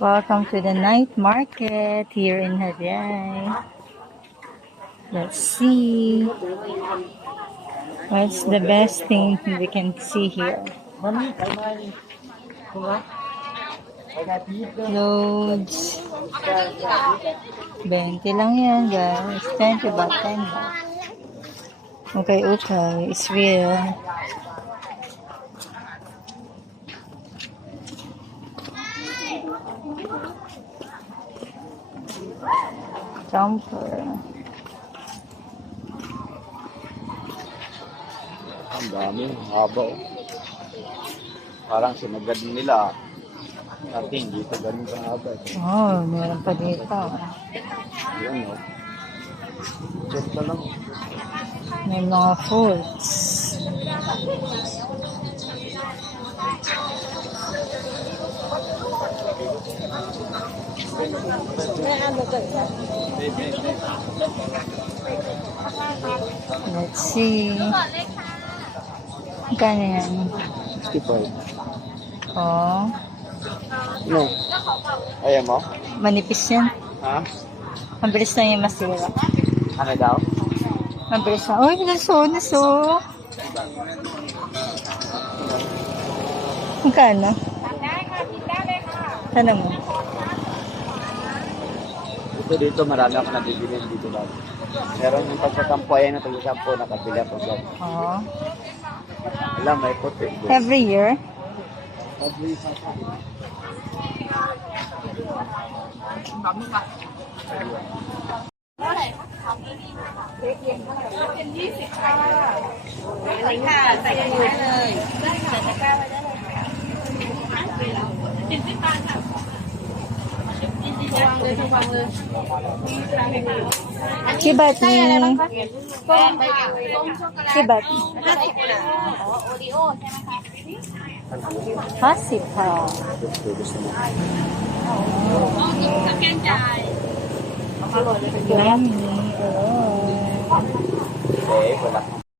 Welcome to the night market here in Hadiyay. Let's see what's the best thing we can see here. Clothes. 20 lang yan, guys. 20 baht, 10 baht. Okay, it's real. Jumper. Ang dami, haba. Parang sinagad nila. Natin, dito ganun kahaba. Oh, meron pa dito. Yan o. Check ka lang. May mga fruits. Let's see. Magkano yan? 65. Oh, No. Ayaw mo? manipis yan. Ha? Mabilis na yung masira. Ano daw? Mabilis na. Uy, naso. Magkano? Tanong mo. Dito marami ako nabibilin dito dati. Meron yung pagkakampuayan na tag-sampo nakabila ko dyan. Oh. Alam, may puti. Every year? Every Kibat ni. Kibat. Hasip ha. Yummy. Okay, wala.